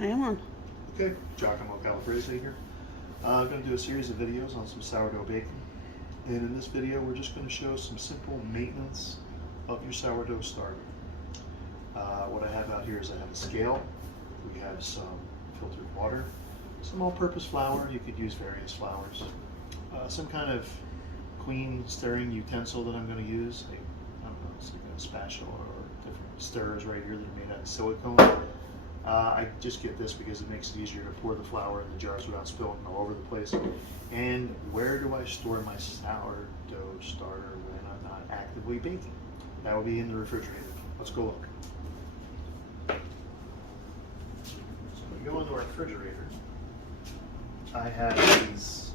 I am on. Okay, Giacomo Calabrese here. I'm going to do a series of videos on some sourdough baking. And in this video, we're just going to show some simple maintenance of your sourdough starter. What I have out here is I have a scale. We have some filtered water, some all-purpose flour. You could use various flours. Some kind of clean stirring utensil that I'm going to use. I don't know, it's like a spatula or different stirrers right here that are made out of silicone. I just get this because it makes it easier to pour the flour in the jars without spilling all over the place. And where do I store my sourdough starter when I'm not actively baking? That would be in the refrigerator. Let's go look. So when we go into our refrigerator, I have these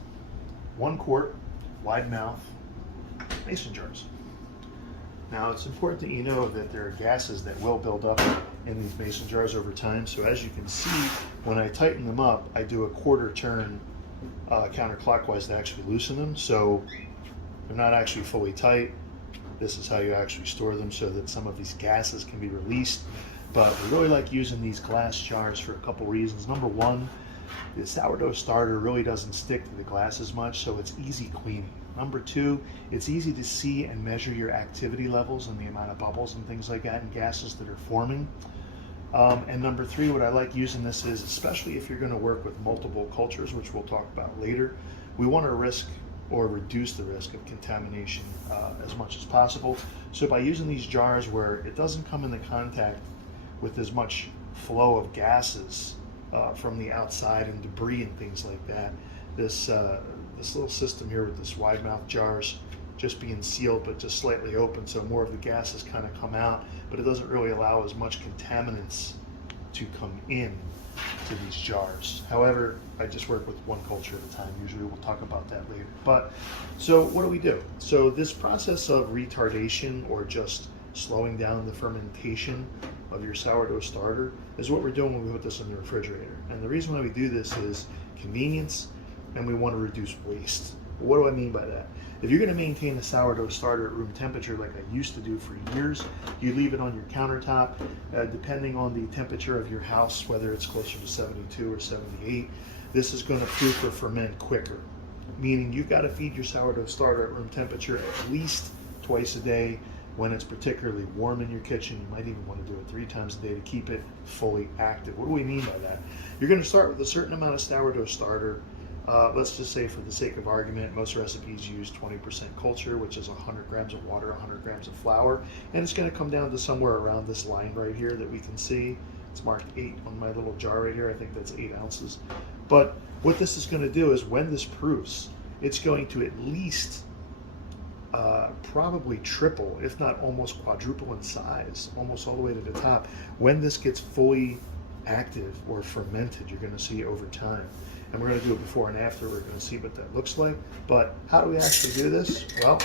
1 quart wide mouth mason jars. Now it's important that you know that there are gases that will build up in these mason jars over time. So as you can see, when I tighten them up, I do a 1/4 turn counterclockwise to actually loosen them. So they're not actually fully tight. This is how you actually store them so that some of these gases can be released. But we really like using these glass jars for a couple reasons. Number one, the sourdough starter really doesn't stick to the glass as much, so it's easy cleaning. Number two, it's easy to see and measure your activity levels and the amount of bubbles and things like that and gases that are forming. And number three, what I like using this is, especially if you're going to work with multiple cultures, which we'll talk about later, we want to risk or reduce the risk of contamination as much as possible. So by using these jars where it doesn't come into contact with as much flow of gases from the outside and debris and things like that, this little system here with this wide mouth jars just being sealed but just slightly open, so more of the gases kind of come out, but it doesn't really allow as much contaminants to come in to these jars. However, I just work with one culture at a time. Usually we'll talk about that later. But so what do? So this process of retardation, or just slowing down the fermentation of your sourdough starter, is what we're doing when we put this in the refrigerator. And the reason why we do this is convenience, and we want to reduce waste. What do I mean by that? If you're going to maintain a sourdough starter at room temperature like I used to do for years, you leave it on your countertop, depending on the temperature of your house, whether it's closer to 72 or 78, this is going to proof or ferment quicker. Meaning you've got to feed your sourdough starter at room temperature at least twice a day. When it's particularly warm in your kitchen, you might even want to do it 3 times a day to keep it fully active. What do we mean by that? You're going to start with a certain amount of sourdough starter. Let's just say, for the sake of argument, most recipes use 20% culture, which is 100 grams of water, 100 grams of flour, and it's going to come down to somewhere around this line right here that we can see. It's marked 8 on my little jar right here. I think that's 8 ounces. But what this is going to do is, when this proofs, it's going to at least probably triple, if not almost quadruple in size, almost all the way to the top. When this gets fully active or fermented, you're going to see over time. And we're going to do it before and after. We're going to see what that looks like. But how do we actually do this? Well,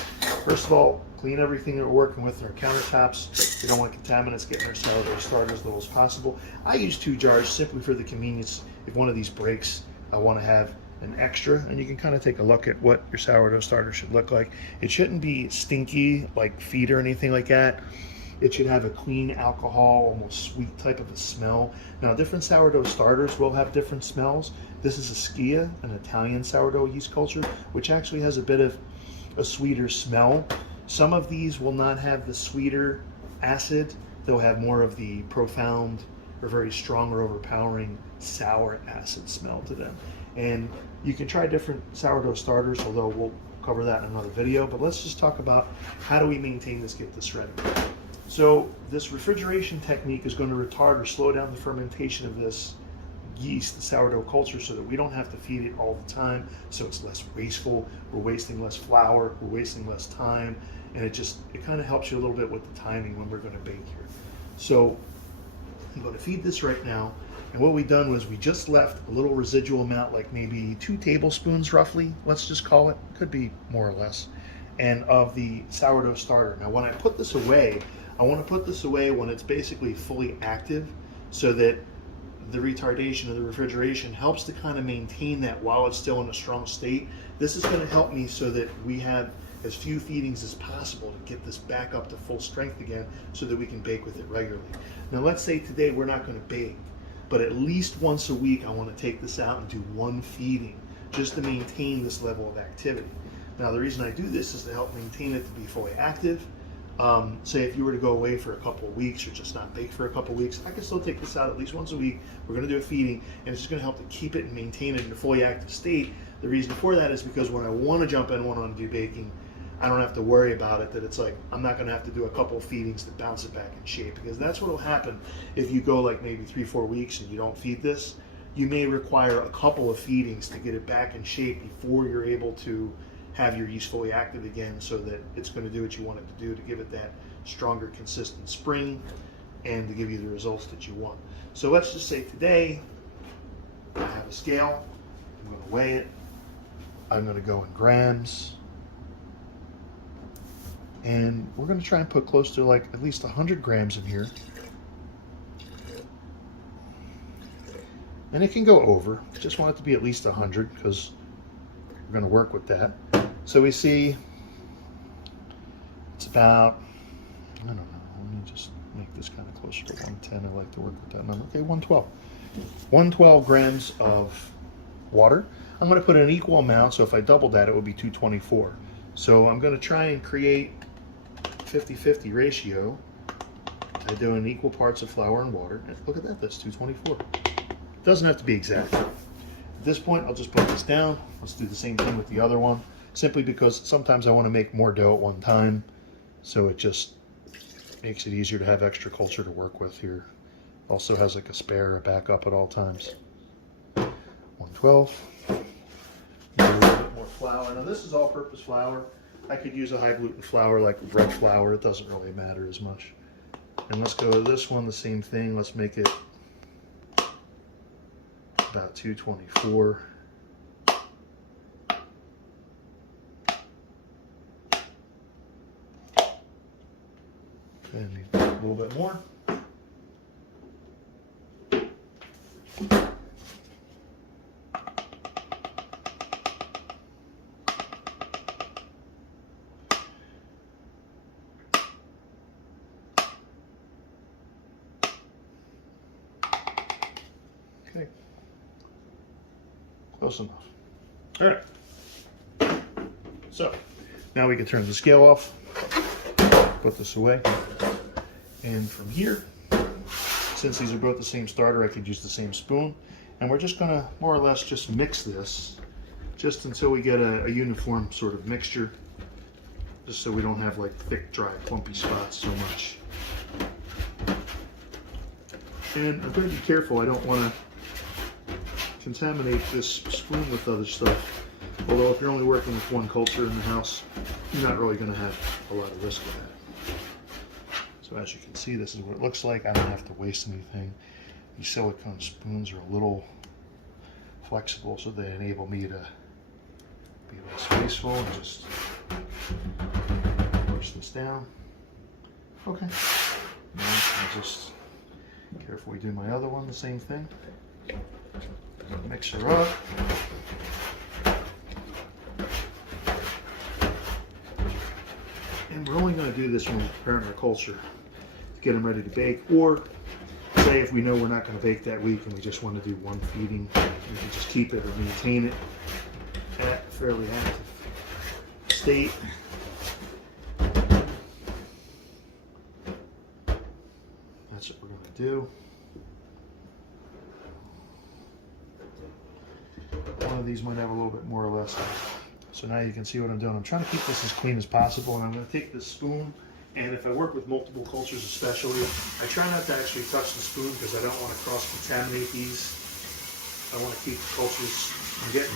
first of all, clean everything that we're working with in our countertops. We don't want contaminants getting our sourdough starter as little as possible. I use 2 jars simply for the convenience. If one of these breaks, I want to have an extra, and you can kind of take a look at what your sourdough starter should look like. It shouldn't be stinky like feet or anything like that. It should have a clean alcohol, almost sweet type of a smell. Now, different sourdough starters will have different smells. This is a Skia, an Italian sourdough yeast culture, which actually has a bit of a sweeter smell. Some of these will not have the sweeter acid. They'll have more of the profound or very strong or overpowering sour acid smell to them. And you can try different sourdough starters, although we'll cover that in another video. But let's just talk about how do we maintain this, get this ready. So this refrigeration technique is going to retard or slow down the fermentation of this yeast, the sourdough culture, so that we don't have to feed it all the time, so it's less wasteful. We're wasting less flour, we're wasting less time, and it kind of helps you a little bit with the timing when we're going to bake here. So I'm going to feed this right now, and what we've done was we just left a little residual amount, like maybe 2 tablespoons roughly, let's just call it, could be more or less, and of the sourdough starter. Now when I put this away, I want to put this away when it's basically fully active, so that the retardation of the refrigeration helps to kind of maintain that while it's still in a strong state. This is going to help me so that we have as few feedings as possible to get this back up to full strength again, so that we can bake with it regularly. Now let's say today we're not going to bake. but at least once a week I want to take this out and do one feeding just to maintain this level of activity. Now the reason I do this is to help maintain it to be fully active. Say if you were to go away for a couple of weeks or just not bake for a couple of weeks, I can still take this out at least once a week. We're going to do a feeding, and it's just going to help to keep it and maintain it in a fully active state. The reason for that is because when I want to jump in, want to do baking, I don't have to worry about it, that it's like I'm not going to have to do a couple of feedings to bounce it back in shape, because that's what will happen if you go like maybe 3-4 weeks and you don't feed this. You may require a couple of feedings to get it back in shape before you're able to have your yeast fully active again, so that it's going to do what you want it to do, to give it that stronger, consistent spring and to give you the results that you want. So let's just say today I have a scale. I'm going to weigh it. I'm going to go in grams, and we're going to try and put close to like at least 100 grams in here. And it can go over. Just want it to be at least 100 because we're going to work with that. So we see it's about, I don't know, let me just make this kind of closer to 110. I like to work with that number. Okay, 112. 112 grams of water. I'm going to put an equal amount, so if I double that, it would be 224. So I'm going to try and create 50-50 ratio. I do in equal parts of flour and water. And look at that, that's 224. It doesn't have to be exact. At this point, I'll just put this down. Let's do the same thing with the other one, simply because sometimes I want to make more dough at one time, so it just makes it easier to have extra culture to work with here. Also has like a spare, a backup at all times. 112. A little bit more flour. Now this is all-purpose flour. I could use a high-gluten flour like bread flour. It doesn't really matter as much. And let's go to this one, the same thing. Let's make it about 224. And a little bit more. Okay. Close enough. All right. So now we can turn the scale off, put this away. And from here, since these are both the same starter, I could use the same spoon. And we're just going to more or less just mix this just until we get a uniform sort of mixture, just so we don't have like thick, dry, clumpy spots so much. And I'm going to be careful. I don't want to contaminate this spoon with other stuff. Although if you're only working with one culture in the house, you're not really going to have a lot of risk of that. So as you can see, this is what it looks like. I don't have to waste anything. These silicone spoons are a little flexible, so they enable me to be a little spaceful and just push this down. Okay. Now I'll just carefully do my other one, the same thing. Mix her up. And we're only going to do this when we're preparing our culture to get them ready to bake, or say if we know we're not going to bake that week and we just want to do one feeding, we can just keep it or maintain it at a fairly active state. That's what we're going to do. One of these might have a little bit more or less. So now you can see what I'm doing. I'm trying to keep this as clean as possible, and I'm going to take this spoon, and if I work with multiple cultures especially, I try not to actually touch the spoon because I don't want to cross-contaminate these. I want to keep the cultures from getting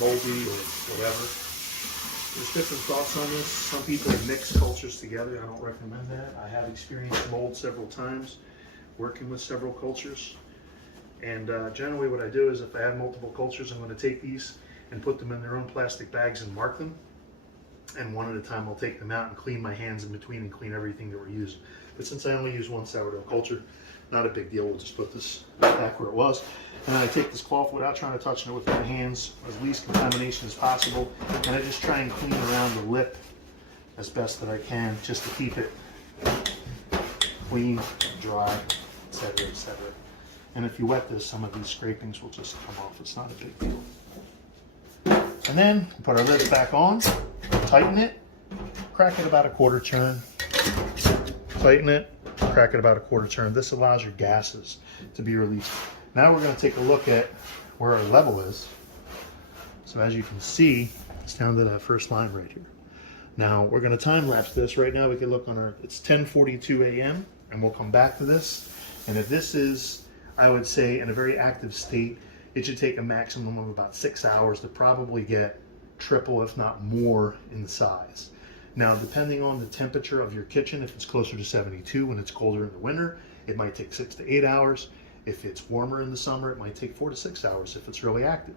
moldy or whatever. There's different thoughts on this. Some people mix cultures together. I don't recommend that. I have experienced mold several times working with several cultures. And generally what I do is if I have multiple cultures, I'm going to take these and put them in their own plastic bags and mark them. And one at a time I'll take them out and clean my hands in between and clean everything that we're using. But since I only use one sourdough culture, not a big deal. We'll just put this back where it was. And then I take this cloth without trying to touch it with my hands, as least contamination as possible. And I just try and clean around the lip as best that I can, just to keep it clean, dry, etc., etc. And if you wet this, some of these scrapings will just come off. It's not a big deal. And then put our lids back on, tighten it, crack it about a quarter turn, tighten it, crack it about a quarter turn. This allows your gases to be released. Now we're going to take a look at where our level is. So as you can see, it's down to that first line right here. Now we're going to time lapse this. Right now we can look on our, it's 10:42 a.m. and we'll come back to this. And if this is, I would say, in a very active state, it should take a maximum of about 6 hours to probably get triple, if not more, in the size. Now, depending on the temperature of your kitchen, if it's closer to 72 when it's colder in the winter, it might take 6 to 8 hours. If it's warmer in the summer, it might take 4 to 6 hours if it's really active.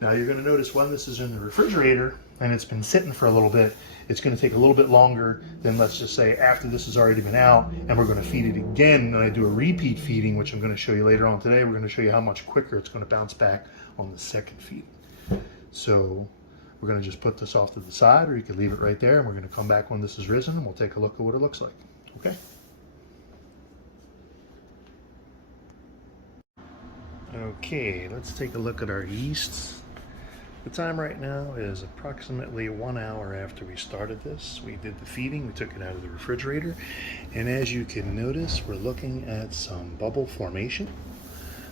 Now, you're going to notice when this is in the refrigerator and it's been sitting for a little bit, it's going to take a little bit longer than, let's just say, after this has already been out and we're going to feed it again. And I do a repeat feeding, which I'm going to show you later on today. We're going to show you how much quicker it's going to bounce back on the second feeding. So we're going to just put this off to the side, or you could leave it right there, and we're going to come back when this is risen and we'll take a look at what it looks like. Okay? Okay, let's take a look at our yeasts. The time right now is approximately 1 hour after we started this. We did the feeding, we took it out of the refrigerator, and as you can notice, we're looking at some bubble formation,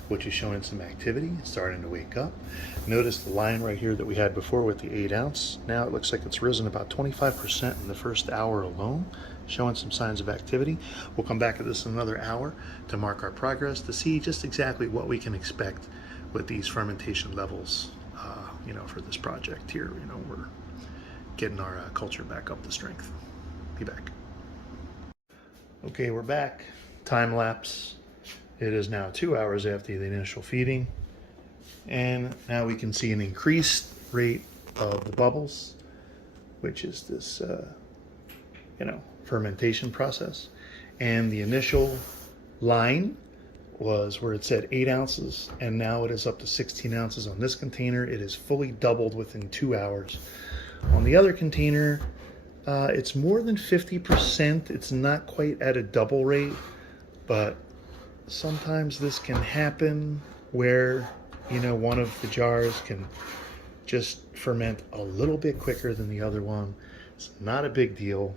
which is showing some activity, starting to wake up. Notice the line right here that we had before with the 8 ounce. Now it looks like it's risen about 25% in the first hour alone, showing some signs of activity. We'll come back to this in another hour to mark our progress, to see just exactly what we can expect with these fermentation levels, for this project here. We're getting our culture back up to strength. Be back. Okay, we're back. Time lapse. It is now 2 hours after the initial feeding, and now we can see an increased rate of the bubbles, which is this, fermentation process. And the initial line was where it said 8 ounces, and now it is up to 16 ounces on this container. It is fully doubled within 2 hours. On the other container, it's more than 50%. It's not quite at a double rate, but sometimes this can happen where, one of the jars can just ferment a little bit quicker than the other one. It's not a big deal.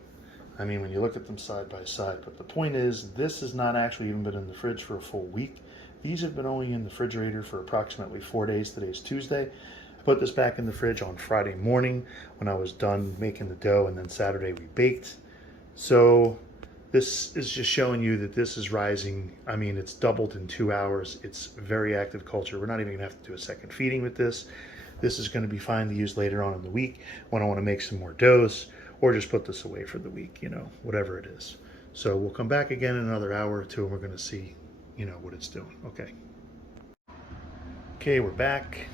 I mean, when you look at them side by side, but the point is, this has not actually even been in the fridge for a full week. These have been only in the refrigerator for approximately 4 days. Today's Tuesday. I put this back in the fridge on Friday morning when I was done making the dough, and then Saturday we baked. So this is just showing you that this is rising. I mean, it's doubled in 2 hours. It's very active culture. We're not even gonna have to do a second feeding with this. This is gonna be fine to use later on in the week when I wanna make some more doughs, or just put this away for the week, whatever it is. So we'll come back again in another hour or two and we're gonna see, what it's doing. Okay, we're back.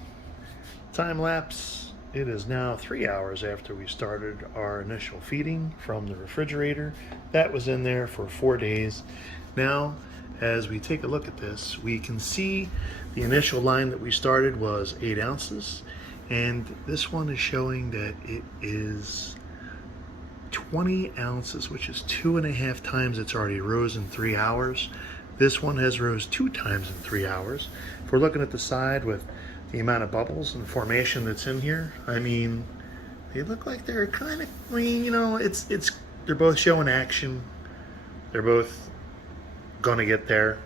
Time lapse. It is now 3 hours after we started our initial feeding from the refrigerator. That was in there for 4 days. Now, as we take a look at this, we can see the initial line that we started was 8 ounces. And this one is showing that it is 20 ounces, which is 2.5 times it's already rose in 3 hours. This one has rose 2 times in 3 hours. If we're looking at the side with the amount of bubbles and formation that's in here, I mean, they look like they're kind of, they're both showing action. They're both gonna get there.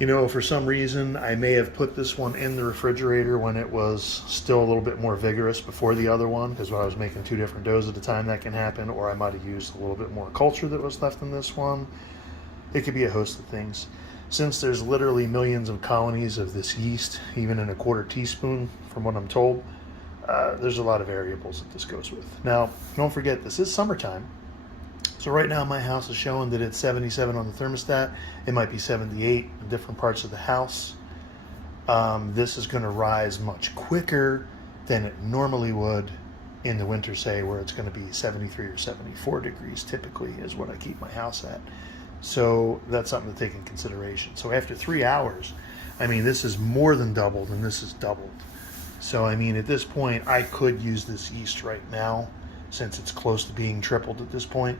For some reason, I may have put this one in the refrigerator when it was still a little bit more vigorous before the other one, because when I was making 2 different doughs at a time, that can happen, or I might have used a little bit more culture that was left in this one. It could be a host of things. Since there's literally millions of colonies of this yeast, even in a 1/4 teaspoon, from what I'm told, there's a lot of variables that this goes with. Now, don't forget, this is summertime. So right now my house is showing that it's 77 on the thermostat. It might be 78 in different parts of the house. This is gonna rise much quicker than it normally would in the winter, say, where it's gonna be 73 or 74 degrees typically is what I keep my house at. So that's something to take in consideration. So after 3 hours, I mean, this is more than doubled and this is doubled. So I mean, at this point, I could use this yeast right now since it's close to being tripled at this point.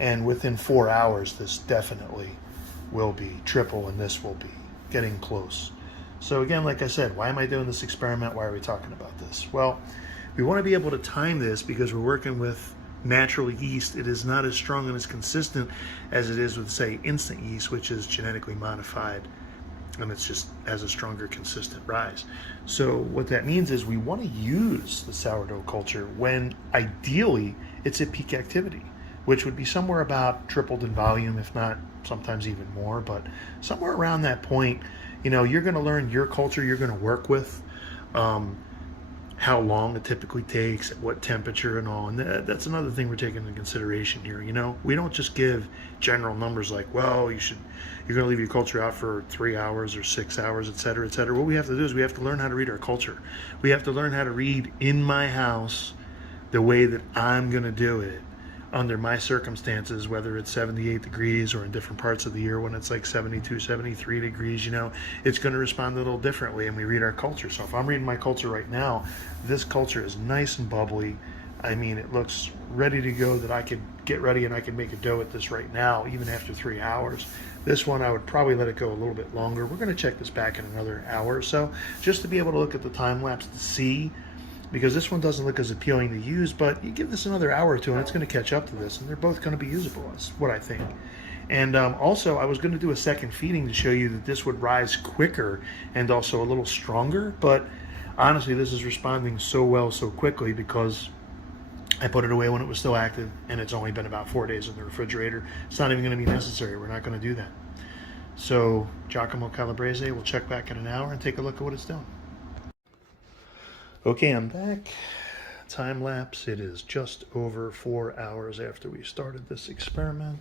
And within 4 hours, this definitely will be triple, and this will be getting close. So again, like I said, why am I doing this experiment? Why are we talking about this? Well, we want to be able to time this because we're working with natural yeast. It is not as strong and as consistent as it is with, say, instant yeast, which is genetically modified, and it's just has a stronger, consistent rise. So what that means is we want to use the sourdough culture when ideally it's at peak activity, which would be somewhere about tripled in volume, if not sometimes even more, but somewhere around that point. You're going to learn your culture you're going to work with, how long it typically takes, at what temperature and all. And that's another thing we're taking into consideration here. We don't just give general numbers like, well, you're going to leave your culture out for 3 hours or 6 hours, et cetera, et cetera. What we have to do is we have to learn how to read our culture. We have to learn how to read in my house the way that I'm going to do it under my circumstances, whether it's 78 degrees or in different parts of the year when it's like 72, 73 degrees, it's going to respond a little differently, and we read our culture. So if I'm reading my culture right now, this culture is nice and bubbly. I mean, it looks ready to go, that I could get ready and I could make a dough at this right now, even after 3 hours. This one, I would probably let it go a little bit longer. We're going to check this back in another hour or so, just to be able to look at the time lapse to see, because this one doesn't look as appealing to use, but you give this another hour or two and it's going to catch up to this, and they're both going to be usable, is what I think. And also, I was going to do a second feeding to show you that this would rise quicker and also a little stronger, but honestly, this is responding so well so quickly because I put it away when it was still active, and it's only been about 4 days in the refrigerator. It's not even going to be necessary. We're not going to do that. So Giacomo Calabrese, we'll check back in an hour and take a look at what it's doing. Okay, I'm back. Time lapse. It is just over 4 hours after we started this experiment.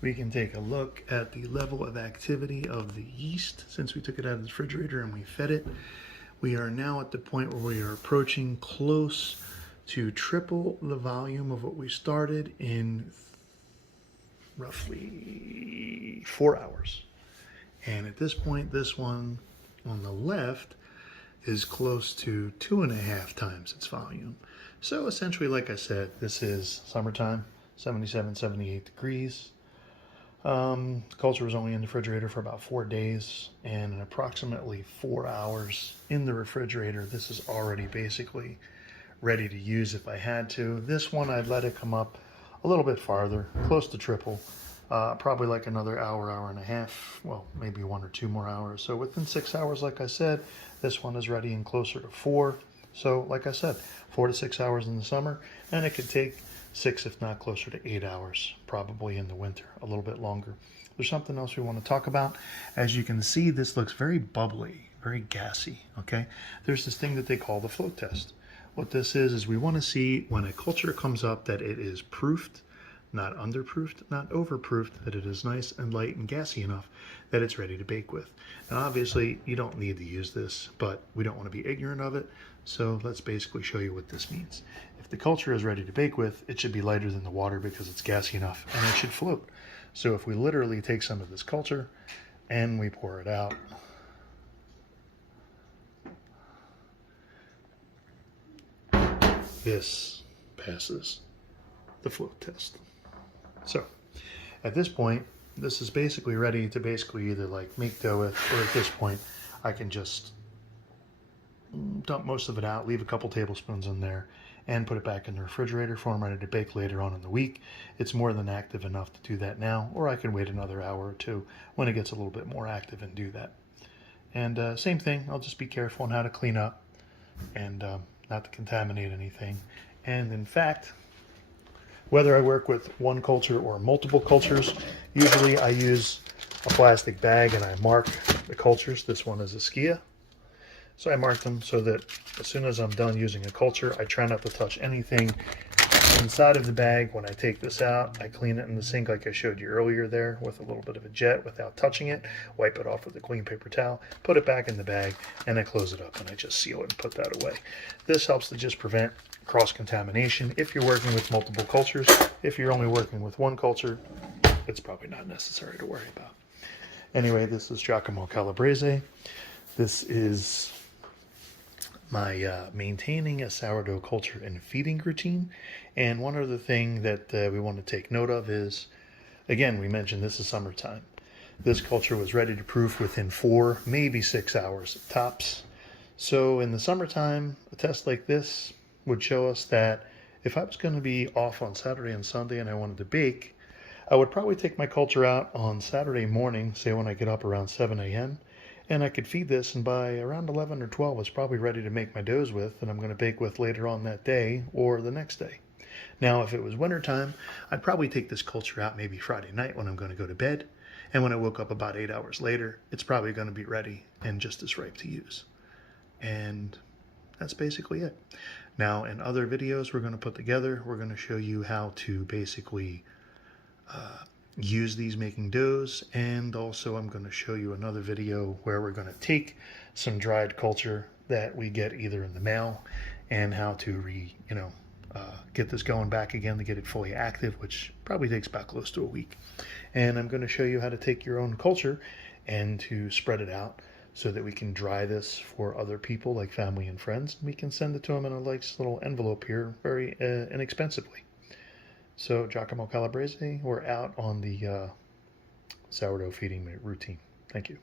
We can take a look at the level of activity of the yeast since we took it out of the refrigerator and we fed it. We are now at the point where we are approaching close to triple the volume of what we started in roughly 4 hours. And at this point, this one on the left is close to 2.5 times its volume. So essentially, like I said, this is summertime, 77, 78 degrees. Culture was only in the refrigerator for about 4 days, and in approximately 4 hours in the refrigerator, this is already basically ready to use if I had to. This one, I'd let it come up a little bit farther, close to triple, probably like another hour, hour and a half, well, maybe 1 or 2 more hours. So within 6 hours, like I said, this one is ready and closer to 4. So like I said, 4 to 6 hours in the summer, and it could take 6, if not closer to 8 hours, probably in the winter, a little bit longer. There's something else we want to talk about. As you can see, this looks very bubbly, very gassy, okay? There's this thing that they call the float test. What this is we want to see when a culture comes up that it is proofed, not underproofed, not overproofed, that it is nice and light and gassy enough that it's ready to bake with. And obviously, you don't need to use this, but we don't want to be ignorant of it. So let's basically show you what this means. If the culture is ready to bake with, it should be lighter than the water because it's gassy enough, and it should float. So if we literally take some of this culture and we pour it out, this passes the float test. So at this point, this is basically ready to either like make dough with, or at this point, I can just dump most of it out, leave a couple tablespoons in there, and put it back in the refrigerator for them ready to bake later on in the week. It's more than active enough to do that now, or I can wait another hour or two when it gets a little bit more active and do that. And same thing, I'll just be careful on how to clean up and not to contaminate anything. And in fact, whether I work with one culture or multiple cultures, usually I use a plastic bag and I mark the cultures. This one is a skia. So I mark them so that as soon as I'm done using a culture, I try not to touch anything inside of the bag. When I take this out, I clean it in the sink like I showed you earlier there with a little bit of a jet without touching it, wipe it off with a clean paper towel, put it back in the bag, and I close it up and I just seal it and put that away. This helps to just prevent cross-contamination if you're working with multiple cultures. If you're only working with one culture, it's probably not necessary to worry about. Anyway, this is Giacomo Calabrese. This is my maintaining a sourdough culture and feeding routine. And one other thing that we want to take note of is, again, we mentioned this is summertime. This culture was ready to proof within 4, maybe 6 hours tops. So in the summertime, a test like this would show us that if I was going to be off on Saturday and Sunday and I wanted to bake, I would probably take my culture out on Saturday morning, say when I get up around 7 a.m., and I could feed this, and by around 11 or 12, it's probably ready to make my doughs with, and I'm going to bake with later on that day or the next day. Now, if it was wintertime, I'd probably take this culture out maybe Friday night when I'm going to go to bed, and when I woke up about 8 hours later, it's probably going to be ready and just as ripe to use. And that's basically it. Now, in other videos we're going to put together, we're going to show you how to basically use these making doughs, and also I'm going to show you another video where we're going to take some dried culture that we get either in the mail and how to get this going back again to get it fully active, which probably takes about close to a week. And I'm going to show you how to take your own culture and to spread it out so that we can dry this for other people like family and friends. We can send it to them in a nice little envelope here very inexpensively. So Giacomo Calabrese, we're out on the sourdough feeding routine. Thank you.